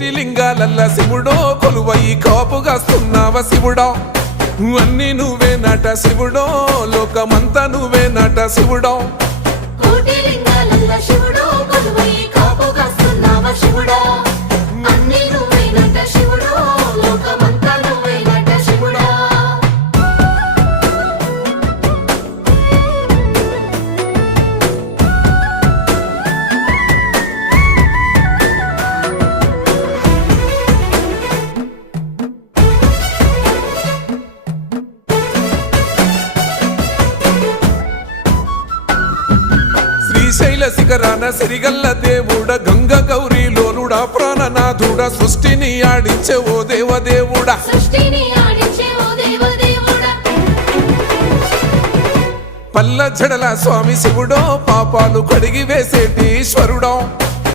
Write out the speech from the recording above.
కోటి లింగాలల్ల శివుడో కొలువయి కాపుగాస్తున్నావ శివుడా అన్ని నువ్వే నట శివుడో లోకమంతా నువ్వే నట శివుడో కోటి లింగాలల్ల శివుడో కొలువయి కాపుగాస్తున్నావ శివుడా అన్ని నువ్వే నట శివుడో లోకమంతా నువ్వే నట శివుడా శ్రీశైల శిఖరాన సిరిగల్ల దేవుడ గంగ గౌరీ లోలుడా ప్రాణనాథుడా సృష్టిని ఆడించే ఓ దేవదేవుడా సృష్టిని ఆడించే ఓ దేవదేవుడా పల్ల జడల స్వామి శివుడో పాపాలు కడిగి వేసేటి ఈశ్వరుడో